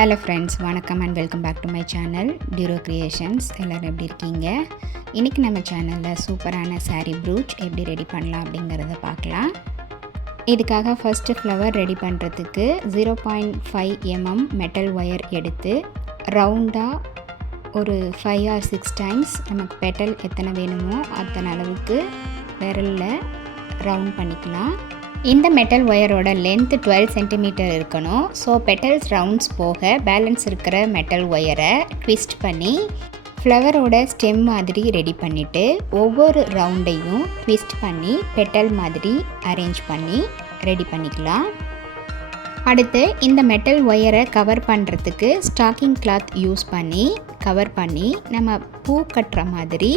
Hello friends, வணக்கம் and welcome back to my channel டியூரோ creations. எல்லோரும் எப்படி இருக்கீங்க? இன்றைக்கி நம்ம சேனலில் சூப்பரான சாரீ ப்ரூச் எப்படி ரெடி பண்ணலாம் அப்படிங்கிறத பார்க்கலாம். இதுக்காக ஃபஸ்ட்டு ஃப்ளவர் ரெடி பண்ணுறதுக்கு 0.5 mm மெட்டல் ஒயர் எடுத்து ரவுண்டாக ஒரு 5 or 6 டைம்ஸ் நமக்கு பெட்டல் எத்தனை வேணுமோ அத்தனை அளவுக்கு விரலில் ரவுண்ட் பண்ணிக்கலாம். இந்த மெட்டல் ஒயரோட லென்த் 12 cm இருக்கணும். ஸோ பெட்டல்ஸ் ரவுண்ட்ஸ் போக பேலன்ஸ் இருக்கிற மெட்டல் ஒயரை ட்விஸ்ட் பண்ணி ஃப்ளவரோட ஸ்டெம் மாதிரி ரெடி பண்ணிவிட்டு ஒவ்வொரு ரவுண்டையும் ட்விஸ்ட் பண்ணி பெட்டல் மாதிரி அரேஞ்ச் பண்ணி ரெடி பண்ணிக்கலாம். அடுத்து இந்த மெட்டல் ஒயரை கவர் பண்ணுறதுக்கு ஸ்டாக்கிங் கிளாத் யூஸ் பண்ணி கவர் பண்ணி நம்ம பூ கட்டுற மாதிரி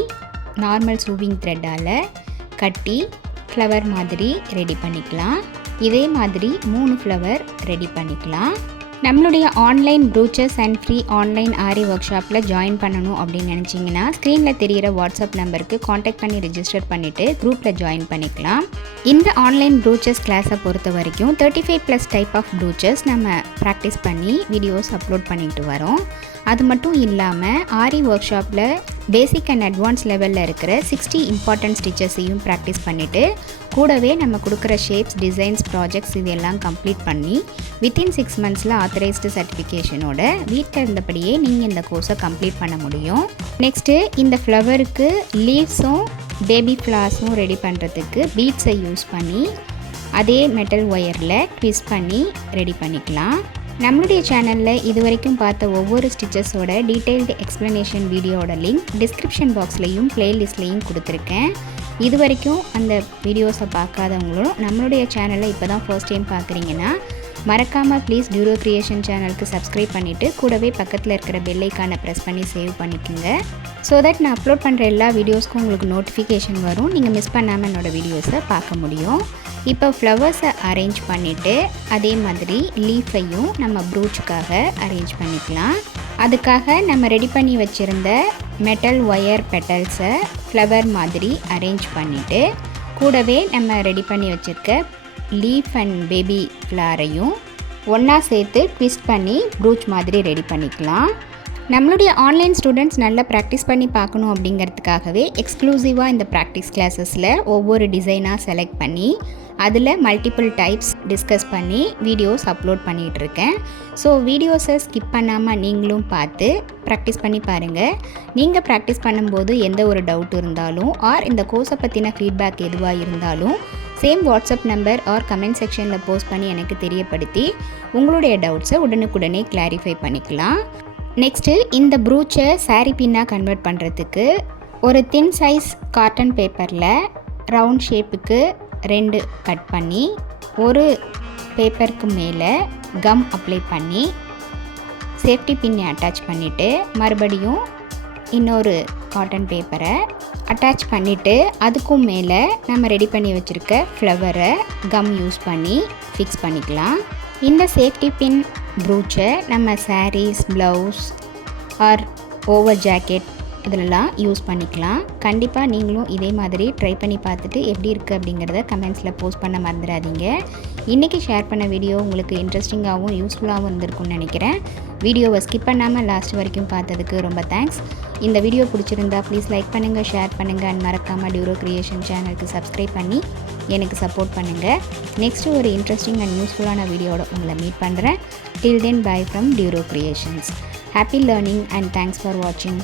நார்மல் சூவிங் த்ரெட்டால் கட்டி ஃப்ளவர் மாதிரி ரெடி பண்ணிக்கலாம். இதே மாதிரி 3 ஃப்ளவர் ரெடி பண்ணிக்கலாம். நம்மளுடைய online ப்ரூச்சஸ் and free online aari work ஷாப்பில் ஜாயின் பண்ணணும் அப்படின்னு நினச்சிங்கன்னா ஸ்க்ரீனில் தெரிகிற வாட்ஸ்அப் நம்பருக்கு காண்டாக்ட் பண்ணி ரெஜிஸ்டர் பண்ணிவிட்டு குரூப்பில் ஜாயின் பண்ணிக்கலாம். இந்த ஆன்லைன் ப்ரூச்சஸ் கிளாஸை பொறுத்த வரைக்கும் 35+ டைப் ஆஃப் ப்ரூச்சஸ் நம்ம ப்ராக்டிஸ் பண்ணி வீடியோஸ் அப்லோட் பண்ணிட்டு வரோம். அது மட்டும் இல்லாமல் ஆரி ஒர்க் ஷாப்பில் பேசிக் அண்ட் அட்வான்ஸ் லெவலில் இருக்கிற 60 இம்பார்ட்டன்ட் ஸ்டிச்சஸையும் ப்ராக்டிஸ் பண்ணிவிட்டு கூடவே நம்ம கொடுக்குற ஷேப்ஸ், டிசைன்ஸ், ப்ராஜெக்ட்ஸ் இதெல்லாம் கம்ப்ளீட் பண்ணி வித்தின் 6 monthஸில் ஆத்தரைஸ்டு சர்டிஃபிகேஷனோட வீட்டில் இருந்தபடியே நீங்கள் இந்த கோர்ஸை கம்ப்ளீட் பண்ண முடியும். நெக்ஸ்ட்டு இந்த ஃப்ளவருக்கு லீவ்ஸும் பேபி ஃப்ளார்ஸும் ரெடி பண்ணுறதுக்கு பீட்ஸை யூஸ் பண்ணி அதே மெட்டல் ஒயரில் ட்விஸ்ட் பண்ணி ரெடி பண்ணிக்கலாம். நம்மளுடைய சேனலில் இது வரைக்கும் பார்த்த ஒவ்வொரு ஸ்டிச்சஸோட டீட்டெயில்டு எக்ஸ்ப்ளனேஷன் வீடியோட லிங்க் டிஸ்கிரிப்ஷன் பாக்ஸ்லையும் ப்ளேலிஸ்ட்லையும் கொடுத்துருக்கேன். இது வரைக்கும் அந்த வீடியோஸை பார்க்காதவங்களும் நம்மளுடைய சேனலை இப்போ தான் ஃபர்ஸ்ட் டைம் பார்க்குறீங்கன்னா மறக்காமல் ப்ளீஸ் டியூரோ கிரியேஷன் சேனலுக்கு சப்ஸ்கிரைப் பண்ணிவிட்டு கூடவே பக்கத்தில் இருக்கிற பெல் ஐக்கானை ப்ரெஸ் பண்ணி சேவ் பண்ணிக்கோங்க. ஸோ தட் நான் அப்லோட் பண்ணுற எல்லா வீடியோஸ்க்கும் உங்களுக்கு நோட்டிஃபிகேஷன் வரும். நீங்கள் மிஸ் பண்ணாமல் என்னோடய வீடியோஸை பார்க்க முடியும். இப்போ ஃப்ளவர்ஸை அரேஞ்ச் பண்ணிவிட்டு அதே மாதிரி லீஃபையும் நம்ம ப்ரூச்சுக்காக அரேஞ்ச் பண்ணிக்கலாம். அதுக்காக நம்ம ரெடி பண்ணி வச்சுருந்த மெட்டல் ஒயர் பெட்டல்ஸை ஃப்ளவர் மாதிரி அரேஞ்ச் பண்ணிவிட்டு கூடவே நம்ம ரெடி பண்ணி வச்சுருக்க லீஃப் அண்ட் பேபி ஃப்ளாரையும் ஒன்றா சேர்த்து ட்விஸ்ட் பண்ணி ப்ரூச் மாதிரி ரெடி பண்ணிக்கலாம். நம்மளுடைய ஆன்லைன் ஸ்டூடெண்ட்ஸ் நல்லா ப்ராக்டிஸ் பண்ணி பார்க்கணும் அப்படிங்கிறதுக்காகவே எக்ஸ்க்ளூசிவாக இந்த ப்ராக்டிஸ் கிளாஸஸில் ஒவ்வொரு டிசைனாக செலக்ட் பண்ணி அதில் மல்டிபிள் டைப்ஸ் டிஸ்கஸ் பண்ணி வீடியோஸ் அப்லோட் பண்ணிகிட்ருக்கேன். ஸோ வீடியோஸை ஸ்கிப் பண்ணாமல் நீங்களும் பார்த்து ப்ராக்டிஸ் பண்ணி பாருங்கள். நீங்கள் ப்ராக்டிஸ் பண்ணும்போது எந்த ஒரு டவுட் இருந்தாலும் ஆர் இந்த கோர்ஸை பற்றின ஃபீட்பேக் எதுவாக இருந்தாலும் same WhatsApp number or comment செக்ஷனில் போஸ்ட் பண்ணி எனக்கு தெரியப்படுத்தி உங்களுடைய டவுட்ஸை உடனுக்குடனே கிளாரிஃபை பண்ணிக்கலாம். நெக்ஸ்ட்டு இந்த ப்ரூச்சை சாரீ பின்னாக கன்வெர்ட் பண்ணுறதுக்கு ஒரு தின் சைஸ் காட்டன் பேப்பரில் ரவுண்ட் ஷேப்புக்கு 2 கட் பண்ணி ஒரு பேப்பருக்கு மேலே கம் அப்ளை பண்ணி சேஃப்டி பின்னை அட்டாச் பண்ணிவிட்டு மறுபடியும் இன்னொரு காட்டன் பேப்பரை அட்டாச் பண்ணிவிட்டு அதுக்கும் மேலே நம்ம ரெடி பண்ணி வச்சுருக்க ஃப்ளவரை கம் யூஸ் பண்ணி ஃபிக்ஸ் பண்ணிக்கலாம். இந்த சேஃப்டி பின் ப்ரூச்சை நம்ம saris, blouse or over jacket இதிலலாம் யூஸ் பண்ணிக்கலாம். கண்டிப்பாக நீங்களும் இதே மாதிரி ட்ரை பண்ணி பார்த்துட்டு எப்படி இருக்குது அப்படிங்கிறத கமெண்ட்ஸில் போஸ்ட் பண்ண மறந்துடாதீங்க. இன்றைக்கி ஷேர் பண்ண வீடியோ உங்களுக்கு இன்ட்ரெஸ்டிங்காகவும் யூஸ்ஃபுல்லாகவும் இருந்திருக்கும்னு நினைக்கிறேன். வீடியோவை ஸ்கிப் பண்ணாமல் லாஸ்ட் வரைக்கும் பார்த்ததுக்கு ரொம்ப தேங்க்ஸ். இந்த வீடியோ பிடிச்சிருந்தா ப்ளீஸ் லைக் பண்ணுங்கள், ஷேர் பண்ணுங்கள் அண்ட் மறக்காமல் டியூரோ கிரியேஷன் சேனலுக்கு சப்ஸ்கிரைப் பண்ணி எனக்கு சப்போர்ட் பண்ணுங்கள். நெக்ஸ்ட்டு ஒரு இன்ட்ரெஸ்டிங் அண்ட் யூஸ்ஃபுல்லான வீடியோட உங்களை மீட் பண்ணுறேன். Till then bye from Duro creations. Happy learning and thanks for வாட்சிங்.